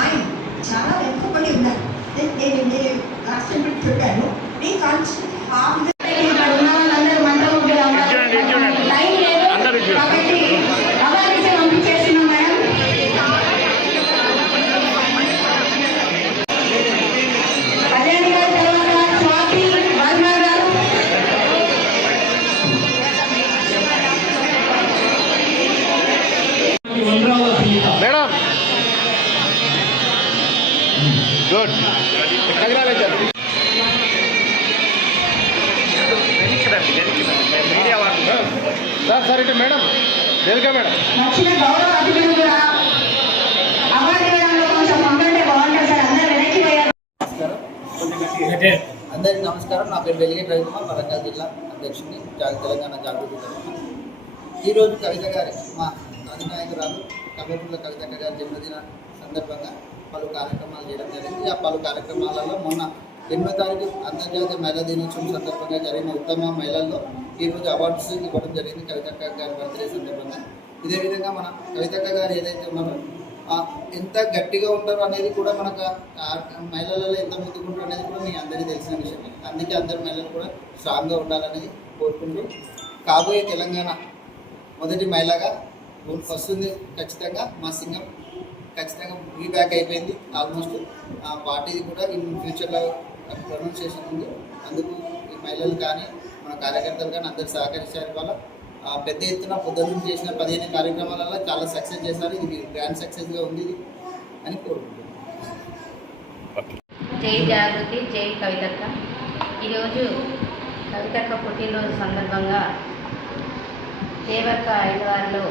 ఆయన చాలా వెనుకబడి ఉన్నారు. నేను లాస్ట్ టైం చెప్పాను, మీ కాన్స్టిట్యూట్ హాఫ్ ఉన్న వాళ్ళందరూ మంత్రముగ్గులు టైం లేదు కాబట్టి అవార్డుకి పంపించేస్తున్నాం మేడం. కళ్యాణి గారు తర్వాత స్వాతి వర్మ గారు. మేడం గుడ్ సార్ ఇటు మేడం తెలుగా మేడం నచ్చిన గౌరవ అతిథులు కూడా అవార్డు ఇవ్వడంలో కొంచెం పంపంటే బాగుంటుంది సార్. అందరూ వెనక్కి పోయారు. అందరికీ నమస్కారం. నా పేరు వెలిగేటి రవికుమార్, వరంగల్ జిల్లా అధ్యక్షుడిని, తెలంగాణ జాగృతి కమిటీ. ఈరోజు కవిత గారి మా అధినాయకురాలు కల్వకుంట్ల కవితక్క గారి జన్మదిన సందర్భంగా పలు కార్యక్రమాలు చేయడం జరిగింది. ఆ పలు కార్యక్రమాలలో మొన్న 8వ తారీఖు అంతర్జాతీయ మహిళా దినోత్సవం సందర్భంగా జరిగిన ఉత్తమ మహిళల్లో ఈరోజు అవార్డ్స్ ఇవ్వడం జరిగింది కవితక్క గారి బర్త్డే సందర్భంగా. ఇదే విధంగా మన కవితక్క గారు ఏదైతే ఉన్నారో ఎంత గట్టిగా ఉంటారో అనేది కూడా మనకు మహిళలలో ఎంత ముందుకుంటారో అనేది కూడా మీ అందరికీ తెలిసిన విషయమే. అందుకే అందరు మహిళలు కూడా స్ట్రాంగ్గా ఉండాలనేది కోరుకుంటూ కాబోయే తెలంగాణ మొదటి మహిళగా వస్తుంది ఖచ్చితంగా. మా సింగం ఖచ్చితంగా బ్యాక్ అయిపోయింది ఆల్మోస్ట్. ఆ పార్టీది కూడా ఇన్ ఫ్యూచర్లో ప్రొనౌన్సియేషన్ ఉంది. అందుకు ఈ మహిళలు కానీ మన కార్యకర్తలు కానీ అందరు సహకరించారు. వల్ల పెద్ద ఎత్తున పొద్దున్న చేసిన 15 కార్యక్రమాలలో చాలా సక్సెస్ చేశారు. ఇది గ్రాండ్ సక్సెస్గా ఉంది అని కోరుకుంటున్నాను. జై జాగృతి, జై కవితక్క. ఈరోజు కవితక్క పుట్టినరోజు సందర్భంగా దేవక్క 5 వారిలో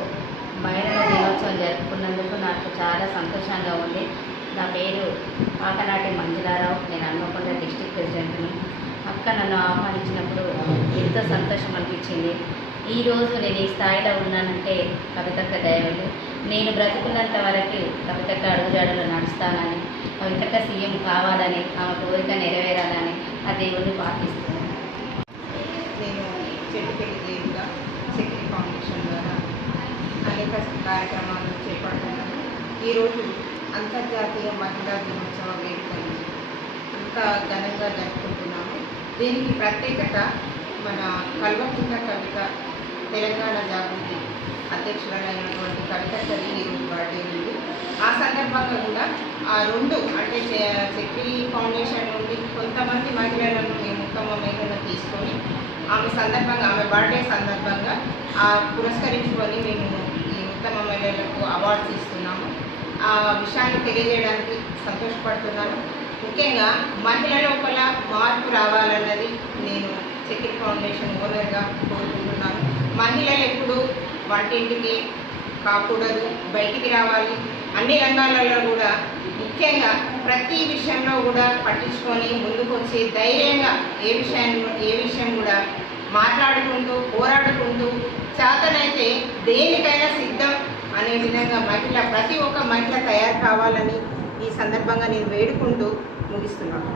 మహిళల దినోత్సవం జరుపుకున్నందుకు నాకు చాలా సంతోషంగా ఉంది. నా పేరు ఆకనాటి మంజులారావు, నేను హన్మకొండ డిస్ట్రిక్ట్ ప్రెసిడెంట్ని. అక్క నన్ను ఆహ్వానించినప్పుడు ఎంతో సంతోషం అనిపించింది. ఈరోజు నేను ఈ స్థాయిలో ఉన్నానంటే కవితక్క దయవలు. నేను బ్రతుకున్నంత వరకు కవితక్క అడుగుజాడలో నడుస్తానని, కవితక్క సీఎం కావాలని, ఆమె కోరిక నెరవేరాలని ఆ దేవుడిని ప్రార్థిస్తున్నాను. నేను చెట్టుపల్లి దేవుగా శక్తి ఫౌండేషన్ ద్వారా అనేక కార్యక్రమాలు చేపడుతున్నాను. ఈరోజు అంతర్జాతీయ మహిళా దినోత్సవ వేడుకలు ఇంకా ఘనంగా జరుపుకుంటున్నాము. దీనికి ప్రత్యేకత మన కల్వకుంట్ల కవిత తెలంగాణ జాగృతి అధ్యక్షురాలైనటువంటి కవితక్కది ఈరోజు బర్త్డే ఉంది. ఆ సందర్భంగా కూడా ఆ 2 అంటే శక్తి ఫౌండేషన్ నుండి కొంతమంది మహిళలను మేము ఉత్తమ మహిళలను తీసుకొని ఆమె బర్త్డే సందర్భంగా పురస్కరించుకొని మేము ఈ ఉత్తమ మహిళలకు అవార్డ్స్ ఇస్తున్నాము. ఆ విషయాన్ని తెలియజేయడానికి సంతోషపడుతున్నాను. ముఖ్యంగా మహిళ లోపల మార్పు రావాలన్నది నేను చక్రి ఫౌండేషన్ ఓనర్గా కోరుకుంటున్నాను. మహిళలు ఎప్పుడు వంటింటికి కాకూడదు, బయటికి రావాలి. అన్ని రంగాలలో కూడా ముఖ్యంగా ప్రతి విషయంలో కూడా పట్టించుకొని ముందుకు వచ్చి ధైర్యంగా ఏ విషయం కూడా మాట్లాడుకుంటూ పోరాడుకుంటూ చేతనైతే దేనికైనా సిద్ధం అనే విధంగా ప్రతి ఒక్క మహిళ తయారు కావాలని ఈ సందర్భంగా నేను వేడుకుంటూ ముగిస్తున్నాను.